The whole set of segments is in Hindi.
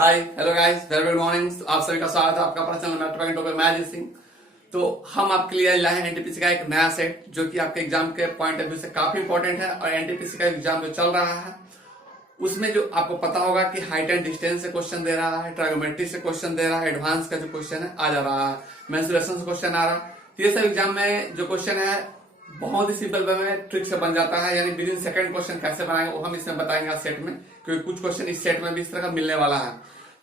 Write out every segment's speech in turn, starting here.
Hi hello guys very good morning. आप सभी का स्वागत है आपका अपना चैनल मैजिक सिंह। तो हम आपके लिए लाए हैं एनटीपीसी का एक नया सेट जो कि आपके एग्जाम के पॉइंट ऑफ व्यू से काफी इंपॉर्टेंट है। और एनटीपीसी का एग्जाम जो चल रहा है उसमें जो आपको पता होगा कि हाइट एंड डिस्टेंस से क्वेश्चन दे रहा है, ट्राइगोमेट्री से क्वेश्चन दे रहा है, एडवांस का जो क्वेश्चन है आ जा रहा है, मेंसुरेशन से क्वेश्चन आ रहा है। तो ये सब एग्जाम में जो क्वेश्चन है बहुत ही सिंपल वे में ट्रिक से बन जाता है, यानी विद इन सेकंड क्वेश्चन कैसे बनाएंगे वो हम इसमें बताएंगे सेट में, क्योंकि कुछ क्वेश्चन इस सेट में भी इस तरह का मिलने वाला है।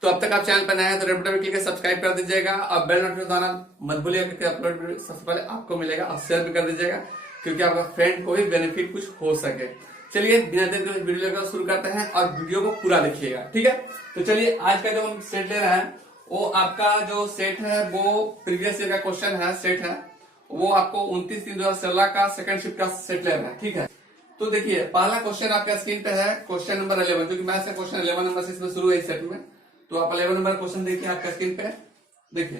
तो अब तक आप चैनल पर नए हैं तो रेड बटन क्लिक करके सब्सक्राइब कर दीजिएगा और बेल नोटिफिकेशन दबाना मत भूलिएगा, क्योंकि अपलोड वीडियो सबसे पहले आपको मिलेगा। और शेयर भी कर दीजिएगा क्योंकि आपका फ्रेंड को भी बेनिफिट कुछ हो सके। चलिए बिना देर के वीडियो लेकर शुरू करते हैं और वीडियो को पूरा देखिएगा, ठीक है। तो चलिए आज का जो हम सेट ले रहे हैं वो आपका जो सेट है वो प्रीवियस ईयर का क्वेश्चन है, सेट है वो आपको 29/3/2016 का सेकंड शिफ्ट का सेट ले रहा है, ठीक है। तो देखिए पहला क्वेश्चन आपका स्क्रीन पे है, क्वेश्चन नंबर 11, जो कि मैथ्स का क्वेश्चन 11 नंबर से इसमें शुरू है इस सेट में। तो आप 11 नंबर क्वेश्चन देखिए आपका स्क्रीन पे। देखिए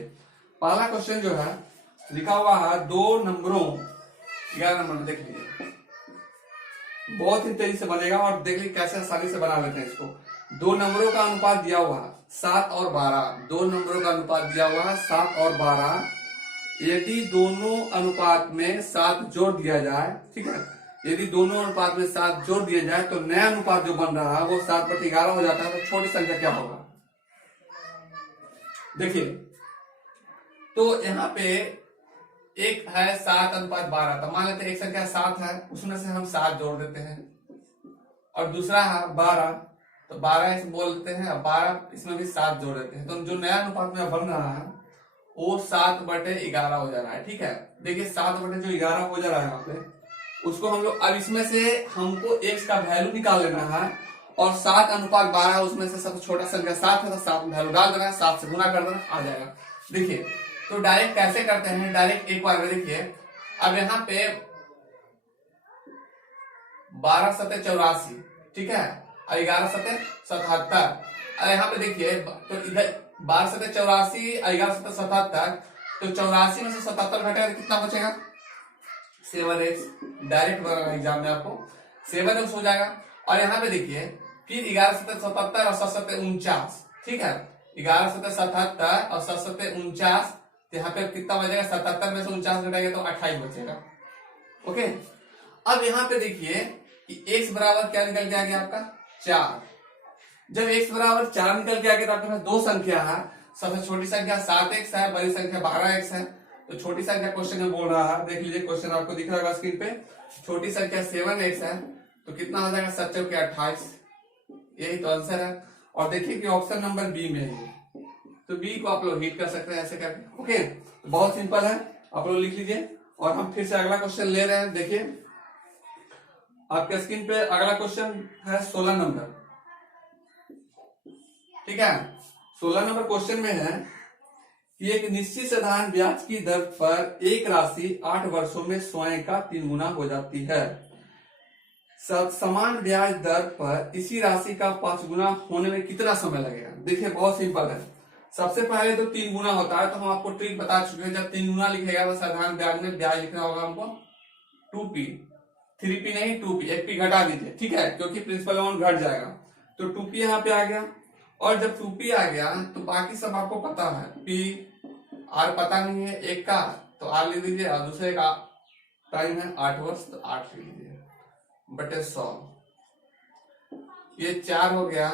पहला क्वेश्चन जो है लिखा हुआ है दो नंबरों 11 नंबर में, देख लीजिए बहुत ही तेजी से बनेगा और देख लीजिए कैसे आसानी से बना लेते हैं इसको। दो नंबरों का अनुपात दिया हुआ है 7 और 12, दो नंबरों का अनुपात दिया हुआ है 7 और 12। यदि दोनों अनुपात में 7 जोड़ दिया जाए, ठीक है, यदि दोनों अनुपात में 7 जोड़ दिया जाए तो नया अनुपात जो बन रहा है वो 7/11 हो जाता है। तो छोटी संख्या क्या होगा? देखिए तो यहाँ पे एक है 7/12, तो मान लेते हैं एक संख्या 7 है, उसमें से हम 7 जोड़ देते हैं। और दूसरा है 12, तो 12 इसे बोल देते हैं, 12 इसमें भी 7 जोड़ देते हैं। तो जो नया अनुपात में बन रहा है वो 7/11 हो जा रहा है, ठीक है। देखिए 7/11 हो जा रहा है यहाँ पे, उसको हम लोग अब इसमें से हमको x का वैल्यू निकाल लेना है और 7/12 उसमें से सबसे छोटा संख्या 7 है, तो 7 वैल्यू डाल देना है, 7 से गुना कर देना, आ जाएगा। देखिए तो डायरेक्ट कैसे करते हैं, डायरेक्ट एक बार में देखिए। अब यहाँ पे 12 7 84, ठीक है, और 11 7 77। और यहाँ पे देखिए तो इधर 12 7 84 और 11 7 77, तो 84 में से 77 घटेगा कितना बचेगा? 7x। डायरेक्ट बनाना एग्जाम में आपको 7x हो जाएगा। और यहाँ पे देखिए फिर 11 7 77 और 7 7 49, ठीक है, 11 7 77 और 7 7 49, तो यहाँ पे कितना बचेगा? 77 में से 49 घटाएगा तो 28 बचेगा। ओके, अब यहाँ पे देखिए कि x बराबर क्या निकल के आ गया आपका? 4। जब x बराबर 4 निकल के आ गया तो आपके पास दो संख्या है, सबसे छोटी संख्या 7x है, बड़ी संख्या 12x है। तो छोटी संख्या क्वेश्चन में बोल रहा है, देख लीजिए क्वेश्चन आपको दिख रहा होगा स्क्रीन पे। छोटी संख्या 7x है, तो कितना हो जाएगा? 7 चौके 28, यही तो आंसर है। और देखिए कि ऑप्शन नंबर बी में है, तो बी को आप लोग हिट कर सकते हैं ऐसे करके। ओके, तो बहुत सिंपल है, आप लोग लिख लीजिए। और हम फिर से अगला क्वेश्चन ले रहे हैं। देखिए आपके स्क्रीन पे अगला क्वेश्चन है 16 नंबर, ठीक है। 16 नंबर क्वेश्चन में है कि एक निश्चित साधारण ब्याज की दर पर एक राशि 8 वर्षों में स्वयं का 3 गुना हो जाती है। समान ब्याज दर पर इसी राशि का 5 गुना होने में कितना समय लगेगा? देखिए बहुत सिंपल है। सबसे पहले तो 3 गुना होता है, तो हम आपको ट्रिक बता चुके हैं। जब 3 गुना लिखेगा तो साधारण ब्याज में ब्याज लिखना होगा हमको 2p, 3p नहीं 2p, एक p घटा दीजिए, ठीक है, क्योंकि प्रिंसिपल अमाउंट घट जाएगा। तो 2p यहाँ पे आ गया। और जब 2p आ गया तो बाकी सब आपको पता है, p r पता नहीं है एक का, तो r ले लीजिए, और दूसरे का टाइम है 8 वर्ष, तो 8 ले लीजिए बटे 100। ये 4 हो गया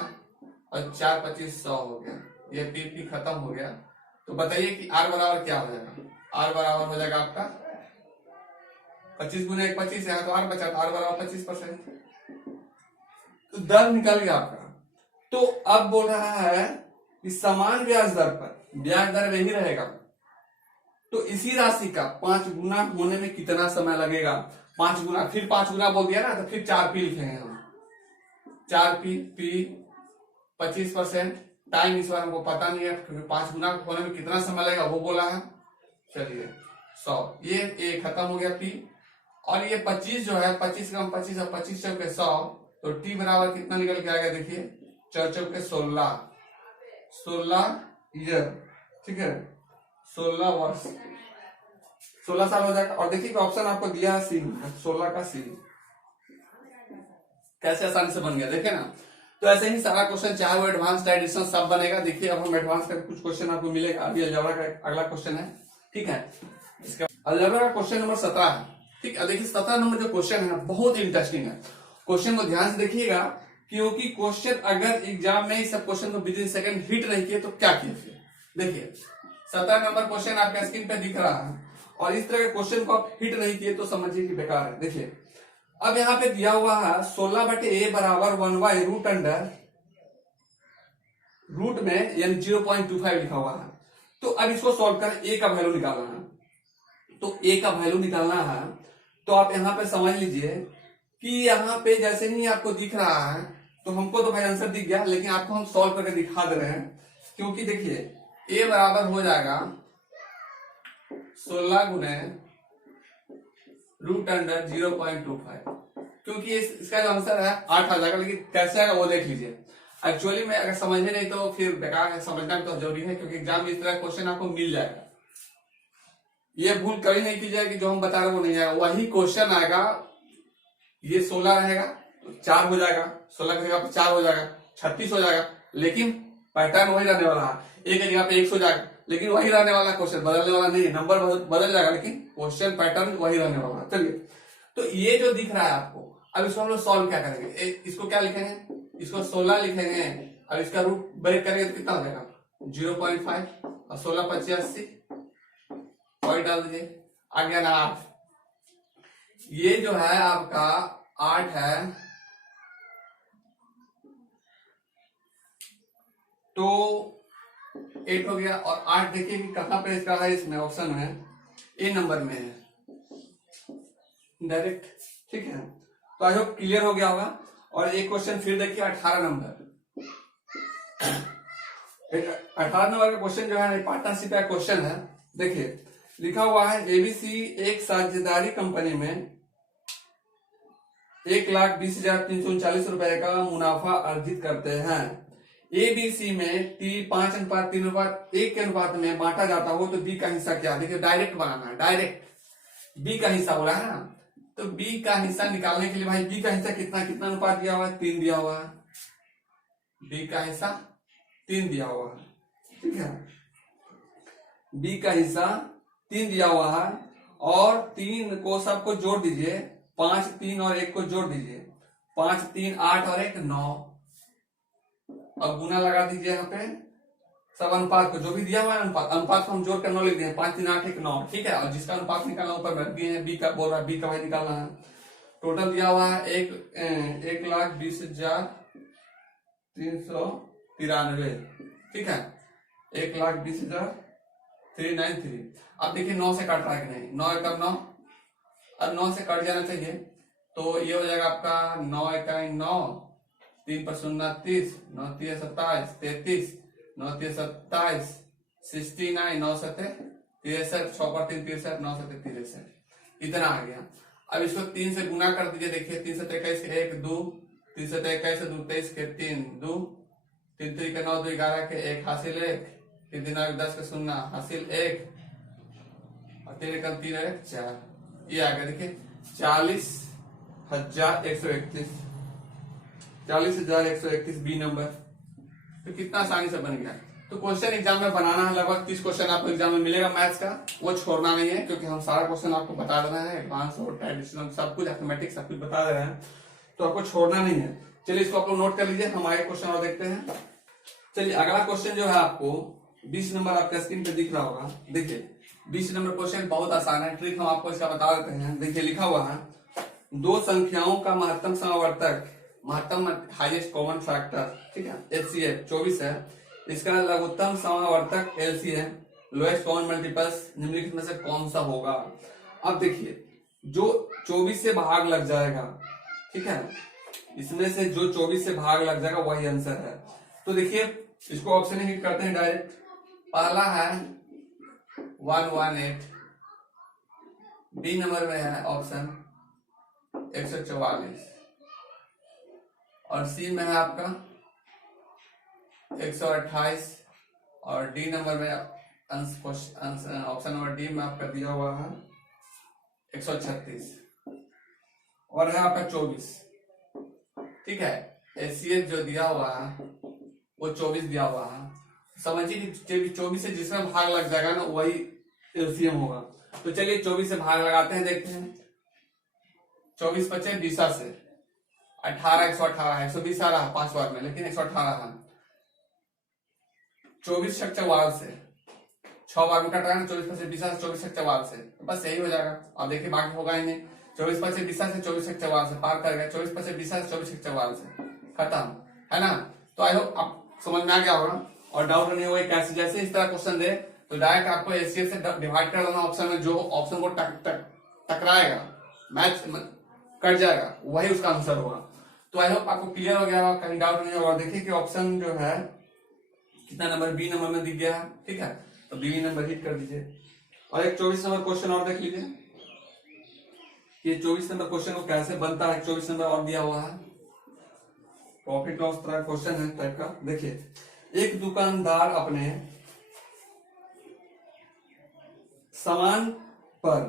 और 4 25 100 हो गया, ये p खत्म हो गया। तो बताइए कि r बराबर क्या हो जाएगा? r बराबर हो जाएगा आपका 25 गुना 1 25, यहाँ तो r बचा, r बराबर 25%। तो दर निकल गया आपका। तो अब बोल रहा है कि समान ब्याज दर पर ब्याज दर वही रहेगा, तो इसी राशि का 5 गुना होने में कितना समय लगेगा? 5 गुना, फिर 5 गुना बोल दिया ना, तो फिर 4p लिखेंगे हम। 4p, p 25%, टाइम इस बार हमको पता नहीं है क्योंकि 5 गुना होने में कितना समय लगेगा वो बोला है। चलिए 100, ये खत्म हो गया p। और ये 25 जो है 25 कम 25 और 25 चौके 100, तो t बराबर कितना निकल के आएगा? देखिए 4 चौके 16 ईयर, ठीक है, 16 वर्ष, 16 साल हो जाएगा। और देखिए ऑप्शन आपको दिया है सी, 16 का सी। कैसे आसानी से बन गया, देखे ना। तो ऐसे ही सारा क्वेश्चन चाहे वो एडवांस एडिशन सब बनेगा। देखिए अब हम एडवांस का कुछ क्वेश्चन आपको मिलेगा। अभी अलजेब्रा का अगला क्वेश्चन है, ठीक है। इसका अलजेब्रा का क्वेश्चन नंबर 17 है, ठीक है। देखिए 17 नंबर जो क्वेश्चन है बहुत इंटरेस्टिंग है। क्वेश्चन को ध्यान से देखिएगा, क्योंकि क्वेश्चन अगर एग्जाम में ही सब क्वेश्चन को विद इन सेकंड हिट नहीं किए तो क्या किए फिर। देखिए 17 नंबर क्वेश्चन आपके स्क्रीन पे दिख रहा है, और इस तरह के क्वेश्चन को आप हिट नहीं किए तो समझिए कि बेकार है। देखिए अब यहाँ पे दिया हुआ है 16/a बराबर 1/, रूट अंडर रूट में यानी 0.25 लिखा हुआ है। तो अब इसको सॉल्व कर ए का वैल्यू निकालना है। तो ए का वैल्यू निकालना है तो आप यहाँ पे समझ लीजिए कि यहाँ पे जैसे ही आपको दिख रहा है, तो हमको तो भाई आंसर दिख गया, लेकिन आपको हम सॉल्व करके दिखा दे रहे हैं। क्योंकि देखिए ए बराबर हो जाएगा 16 गुने रूट अंडर 0.25, क्योंकि इसका जो आंसर है 8 आ जाएगा। लेकिन कैसे आएगा वो देख लीजिए। एक्चुअली में अगर समझे नहीं तो फिर बेकार है, समझना भी तो जरूरी है, क्योंकि एग्जाम में इस तरह क्वेश्चन आपको मिल जाएगा। ये भूल कभी नहीं कीजिएगा कि जो हम बता रहे हैं वो नहीं आएगा, वही क्वेश्चन आएगा। ये 16 रहेगा तो 4 हो जाएगा, 16 की जगह पर 4 हो जाएगा, 36 हो जाएगा, लेकिन पैटर्न वही रहने वाला है। एक जगह पे 100 हो जाएगा, लेकिन वही रहने वाला, क्वेश्चन बदलने वाला नहीं है। नंबर बदल जाएगा लेकिन क्वेश्चन पैटर्न वही रहने वाला है। चलिए तो ये जो दिख रहा है आपको, अब इसको हम लोग सॉल्व क्या करेंगे। इसको क्या लिखेंगे, इसको 16 लिखेंगे, और इसका रूट ब्रेक करेंगे तो कितना हो जाएगा 0.5, और 16 25 80 पॉइंट डाल दीजिए। आ गया ना 8। ये जो है आपका 8 है, तो 8 हो गया। और 8 देखिए कि कहां पे इसका है, इसमें ऑप्शन में ए नंबर में है डायरेक्ट, ठीक है। तो आई होप क्लियर हो गया होगा। और एक क्वेश्चन फिर देखिए 18 नंबर 18 नंबर का क्वेश्चन जो है पार्टनरशिप का क्वेश्चन है। देखिए लिखा हुआ है एबीसी एक साझेदारी कंपनी में 1,20,339 रुपए का मुनाफा अर्जित करते हैं। एबीसी में 5:3:1 के अनुपात में बांटा जाता हो तो बी का हिस्सा क्या। देखिए डायरेक्ट बनाना है, डायरेक्ट बी का हिस्सा बोला है ना, तो बी का हिस्सा निकालने के लिए भाई बी का हिस्सा कितना कितना अनुपात दिया हुआ है, 3 दिया हुआ है। बी का हिस्सा 3 दिया हुआ है, ठीक है। बी का हिस्सा 3 दिया हुआ है, और 3 को सबको जोड़ दीजिए, 5 3 और 1 को जोड़ दीजिए, 5 3 8 और 1 9। अब गुना लगा दीजिए यहाँ पे सब अनुपात को, जो भी दिया हुआ है अनुपात को हम जोड़ कर 9 लिख दिए, 5 3 8 1 9, ठीक है। और जिसका अनुपात निकालना ऊपर रख दिए हैं, बी का बोल रहा है, बी का भाई निकालना है। टोटल दिया हुआ है 1,20,393, ठीक है, 1,20,393। अब देखिए 9 से कट रहा है कि नहीं, 9 एकम 9, अब 9 से कट जाना चाहिए, तो ये हो जाएगा आपका 9 इकाई 9, 3 पर 0 30, 9 3 27 33, 9 3 27 69, 9 7 63, 6 पर 3 63, 9 7 63, इतना आ गया। अब इसको 3 से गुना कर दीजिए। देखिए 3 7 21 के 1 2, 3 7 21 से 2 23 के 3 2, 3 3 के 9 2 11 के 1 हासिल 1, 3 3 10 के 0 हासिल 1, और 3 1 3 1 4, ये आ गया। देखिए 40,131, 40,131 बी नंबर। तो कितना आसानी से बन गया। तो क्वेश्चन एग्जाम में बनाना है, लगभग 30 क्वेश्चन आपको एग्जाम में मिलेगा मैथ्स का, वो छोड़ना नहीं है, क्योंकि हम सारा क्वेश्चन आपको बता दे रहे हैं, एडवांस और ट्रेडिशनल सब कुछ, मैथमेटिक्स सब कुछ बता दे रहे हैं, तो आपको छोड़ना नहीं है। चलिए इसको आप लोग नोट कर लीजिए, हम आगे क्वेश्चन और देखते हैं। चलिए अगला क्वेश्चन जो है आपको 20 नंबर आपके स्क्रीन पे दिख रहा होगा। देखिए 20 नंबर क्वेश्चन बहुत आसान है, ट्रिक हम आपको इसका बता देते हैं। देखिए लिखा हुआ है दो संख्याओं का महत्तम समावर्तक, महत्तम हाईएस्ट कॉमन फैक्टर, ठीक है, HCF 24 है। इसका लघुत्तम समावर्तक LCM, लोएस्ट कॉमन मल्टीपल्स निम्नलिखित में से कौन सा होगा। अब देखिए जो 24 से भाग लग जाएगा, ठीक है, इसमें से जो 24 से भाग लग जाएगा वही आंसर है। तो देखिए इसको ऑप्शन हिट करते हैं डायरेक्ट। पहला है 118, बी नंबर में है ऑप्शन 144, और सी में है आपका 128, और डी नंबर में ऑप्शन नंबर डी में आपका दिया हुआ है 136, और है आपका 24, ठीक है। एचसीएफ जो दिया हुआ है वो 24 दिया हुआ है, समझिए कि 24 से जिसमें भाग लग जाएगा ना वही एलसीएम होगा। तो चलिए 24 से भाग लगाते हैं, देखते हैं। 24 बचे 20 से 18, 118 है, 120 आ रहा है 5 बार में, लेकिन 118 है। 24 छक 44 से 6 बार में कट रहा है ना, 24 पचे 20 से 24 छक 44 से, तो बस यही हो जाएगा। अब देखिए बाकी होगा ही नहीं। 24 पचे 20 से 24 छक 44 से पार कर गया, 24 पचे 20 से 24 छक 44 से खत्म, है ना। तो आई होप आप समझ में आ गया होगा और डाउट नहीं होगा कैसे। जैसे इस तरह क्वेश्चन दे तो डायरेक्ट आपको एचसीएफ से डिवाइड कर देना ऑप्शन में, जो ऑप्शन को टकराएगा, मैच कट जाएगा, वही उसका आंसर होगा। तो आई होप आपको क्लियर हो गया होगा, कहीं डाउट नहीं होगा। देखिए कि ऑप्शन जो है कितना नंबर, बी नंबर में दिख गया है, ठीक है। तो बी नंबर हिट कर दीजिए। और एक 24 नंबर क्वेश्चन और देख लीजिए कि 24 नंबर क्वेश्चन को कैसे बनता है। 24 नंबर और दिया हुआ है, प्रॉफिट लॉस तरह क्वेश्चन है टाइप का। देखिए, एक दुकानदार अपने सामान पर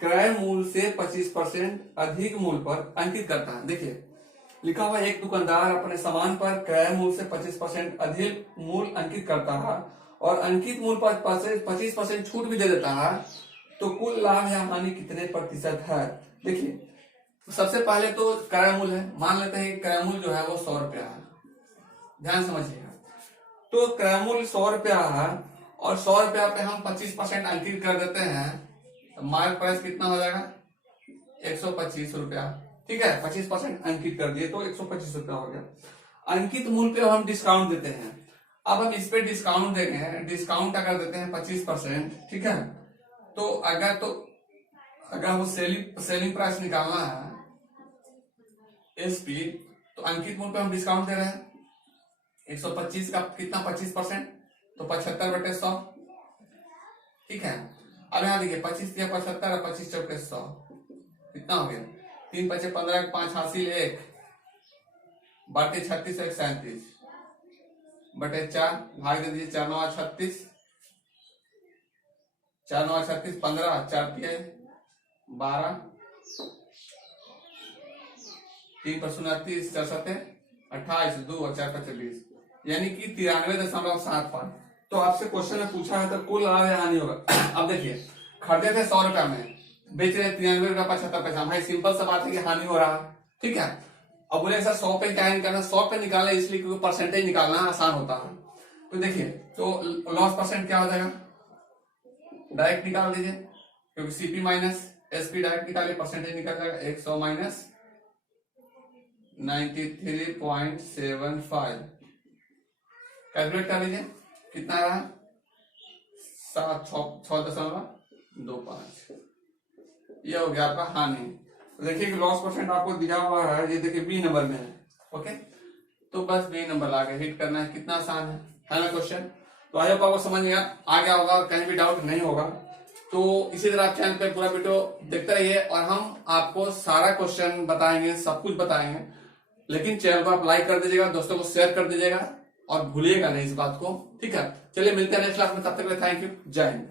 क्रय मूल्य से 25% अधिक मूल्य पर अंकित करता है। देखिए लिखा हुआ, एक दुकानदार अपने सामान पर क्रय मूल्य से 25% अधिक मूल्य अंकित करता है और अंकित मूल्य पर 25% छूट भी दे देता है, तो कुल लाभ या हानि कितने प्रतिशत है। देखिए सबसे पहले तो क्रय मूल्य है, मान लेते हैं क्रय मूल्य जो है वो 100 रुपया है, ध्यान समझिएगा। तो क्रय मूल्य 100 रुपया है और 100 रुपया पे हम 25% अंकित कर देते हैं, तो मार्क प्राइस कितना हो जाएगा 125 रुपया, ठीक है। 25% अंकित कर दिए तो 125 रुपया हो गया। अंकित मूल्य पे हम डिस्काउंट देते हैं। अब हम इस पे डिस्काउंट देंगे, डिस्काउंट अगर देते हैं 25%, ठीक है। तो अगर वो सेलिंग प्राइस निकालना है एसपी, तो अंकित मूल्य पे हम डिस्काउंट दे रहे हैं 125 का कितना 25%, तो 75/100, ठीक है। अब यहाँ देखिए 25 दिया 75 और 25 चौके 100, कितना हो गया 3 पचे 15, 5 हासिल 1 बाटे 36 1 37 बटे 4 भाग दे दीजिए 4 9 36, 4 9 36 15, 4 3 12, 3 पर 29, 4 7 28, 2 और 4 5 20, यानी कि 93.75। तो आपसे क्वेश्चन में पूछा है तो कुल लाभ या हानि होगा। अब देखिए खरीदे थे 100 रुपया में, बेच रहे 93 रुपया 75 पैसा, भाई सिंपल सा बात है कि हानि हो रहा है, ठीक है। अब बोले सर 100 पे क्या निकालना, 100 पे निकालना इसलिए क्योंकि परसेंटेज निकालना आसान होता है। तो देखिए तो लॉस परसेंट क्या हो जाएगा, डायरेक्ट निकाल दीजिए, क्योंकि सीपी माइनस एसपी डायरेक्ट निकालिए, परसेंटेज निकल जाएगा 100 माइनस 93.75, कैलकुलेट कर लीजिए कितना रहा 6.25, ये हो गया आपका हानि। तो देखिए कि लॉस परसेंट आपको दिया हुआ है, ये देखिए बी नंबर में है, ओके। तो बस बी नंबर आगे हिट करना है, कितना आसान है ना क्वेश्चन। तो आई होप आपको समझ में आ गया होगा और कहीं भी डाउट नहीं होगा। तो इसी तरह आप चैनल पे पूरा वीडियो देखते रहिए और हम आपको सारा क्वेश्चन बताएंगे, सब कुछ बताएंगे। लेकिन चैनल को आप लाइक कर दीजिएगा, दोस्तों को शेयर कर दीजिएगा और भूलिएगा नहीं इस बात को, ठीक है। चलिए मिलते हैं नेक्स्ट क्लास में, तब तक के लिए थैंक यू, जय हिंद।